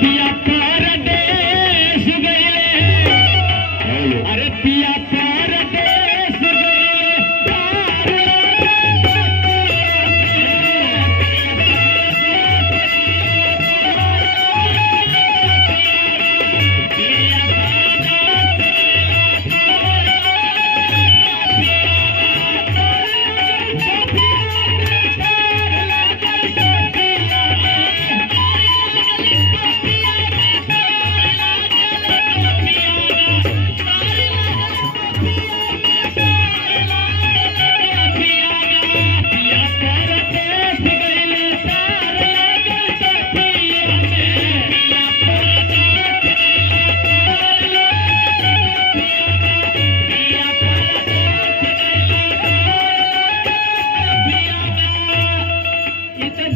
पिया परदेस गए, अरे पिया परदेस गए,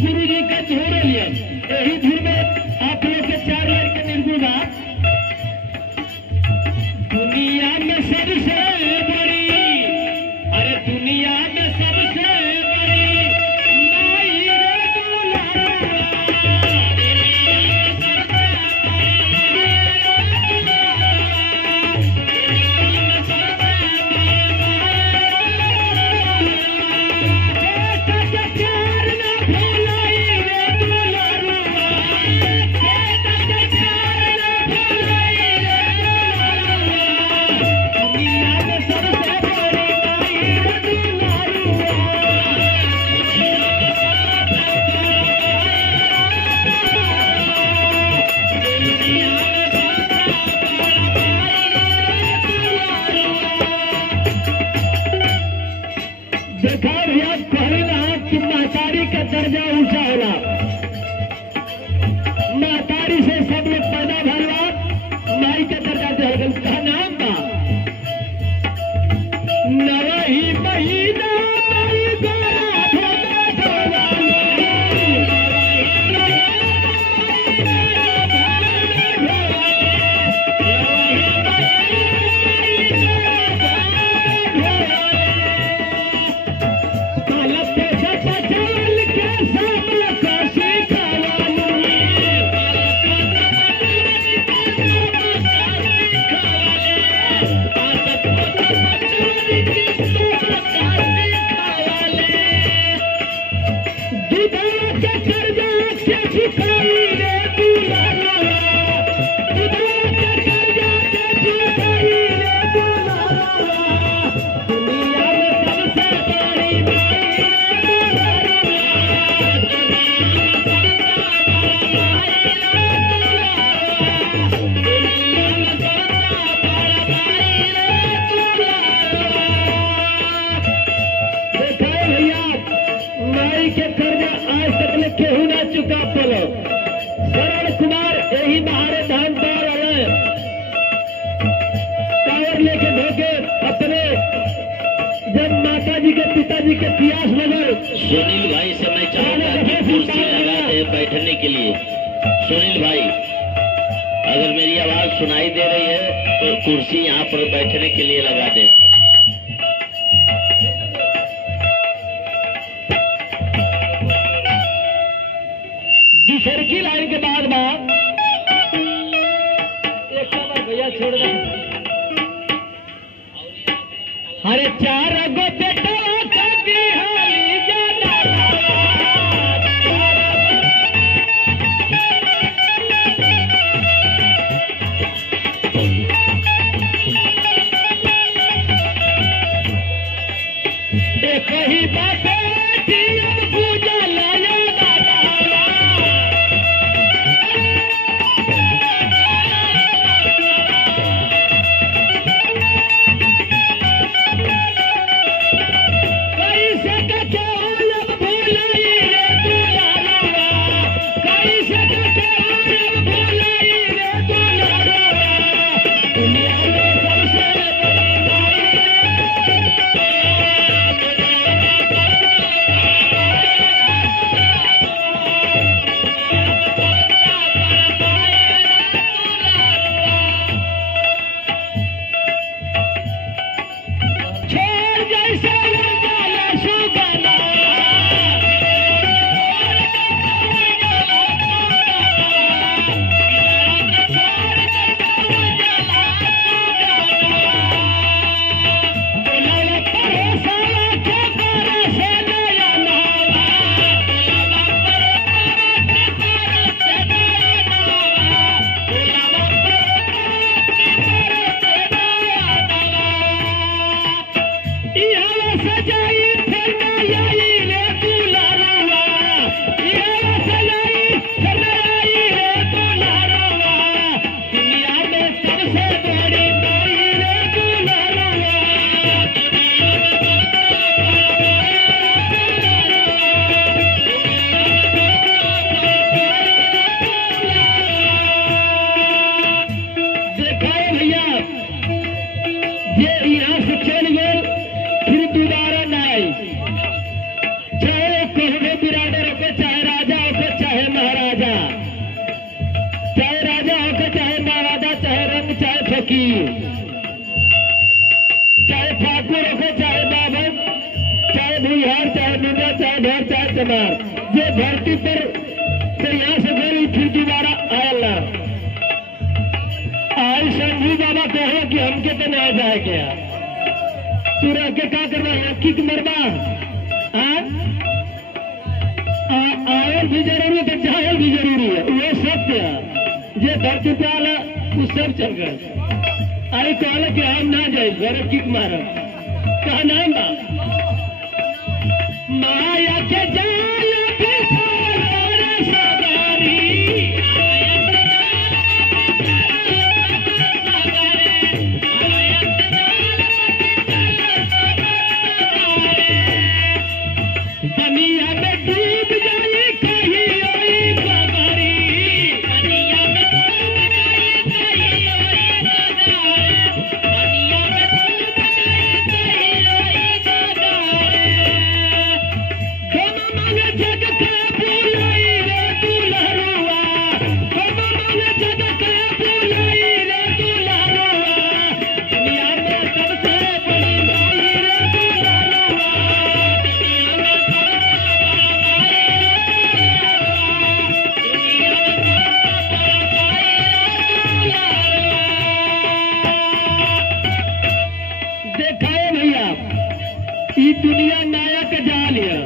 गुरु जी का धोर लिया यही धुन में आप लोग के 4 लाइन के निर्गुण बा। दुनिया में सबसे बड़ी, अरे दुनिया में सबसे बड़ी माई रे दुलारा, देखा भैया कहला कि महतारी का दर्जा ऊंचा होला, महतारी से सब लोग पैदा भरवा, माई का दर्जा दिया गया। उसका नाम बा नवही महीना माई गोरा भोला के कर्ज आज तक ले केहू ना चुका पलो। शरण कुमार यही महारे धान पार आए टावर लेके धोके अपने जब माता जी के पिताजी के प्यास लगल। सुनील भाई से मैं चाहूंगा कि कुर्सी लगा दे बैठने के लिए। सुनील भाई अगर मेरी आवाज सुनाई दे रही है तो कुर्सी यहाँ पर बैठने के लिए लगा दे। दूसरे की लाइन के बाद एक भैया छोड़ दे। अरे 4 गो बेटा का बिहारी जाना एक ही बात पूजा लाया कुमार जो धरती पर से यहाँ से गई फिर दोबारा आया आई शंभू बाबा कहे कि हमके तो नहीं जाए गया तू रह के क्या करना है किक मरबा आयल भी जरूरी है तो जायल भी जरूरी है वो सत्य ये धरती पे आला वो सब चल गए आई कहला कि हम ना जाए घर किक मारा कहा नाम बा माया के जाया के सारे सवारी दुनिया में डूब जाए कहीं ओई बगारी दुनिया में डूब जाए कहीं ओई बगारी दुनिया में डूब जाए कहीं ओई बगारी हम मांगे जग के बुलाई रे दुल्हरुआ हम मांगे जग के बुलाई रे दुल्हरुआ दुनिया में सबसे बड़ी माई रे दुल्हरुआ दुनिया में देखा है भैया ये दुनिया माया के जाल है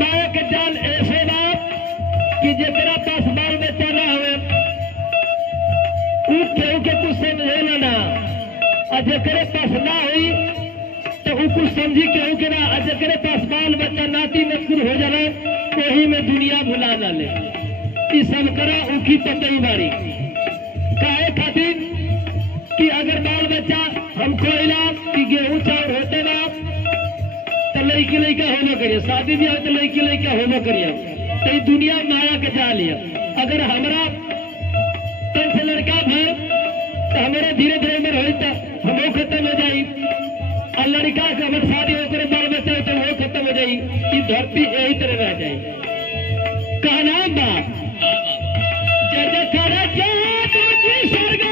माया के जाल ऐसे बात कि जरा पास बाल बच्चा ना हुए केहू के कुछ समझे ना और जरे पास ना हुई तो वो कुछ समझी केहू के ना और जरे पास बाल बच्चा नाती नकुर हो जाए वही में दुनिया भुला ना ले ई सब करा उनकी पतई बारी काहे खातिर कि अगर बाल बच्चा हम कोयला कि गेहूं चाउर होते ना तो लड़की लड़का होना करिए शादी भी हो तो लड़की लड़का होना करिए तो ये दुनिया माया के जाल है अगर हमारा तन से लड़का भर तो हमारे धीरे धीरे में रही तो हम वो खत्म हो जाये और लड़का के अगर शादी होकर बाल बच्चा हो तो वो खत्म हो जाये ये धरती यही तरह रह जाए कहना बात जय जय जय स्वर्ग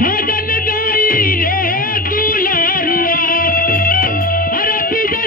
भजन गाई रे दुलारुआ अरे विजय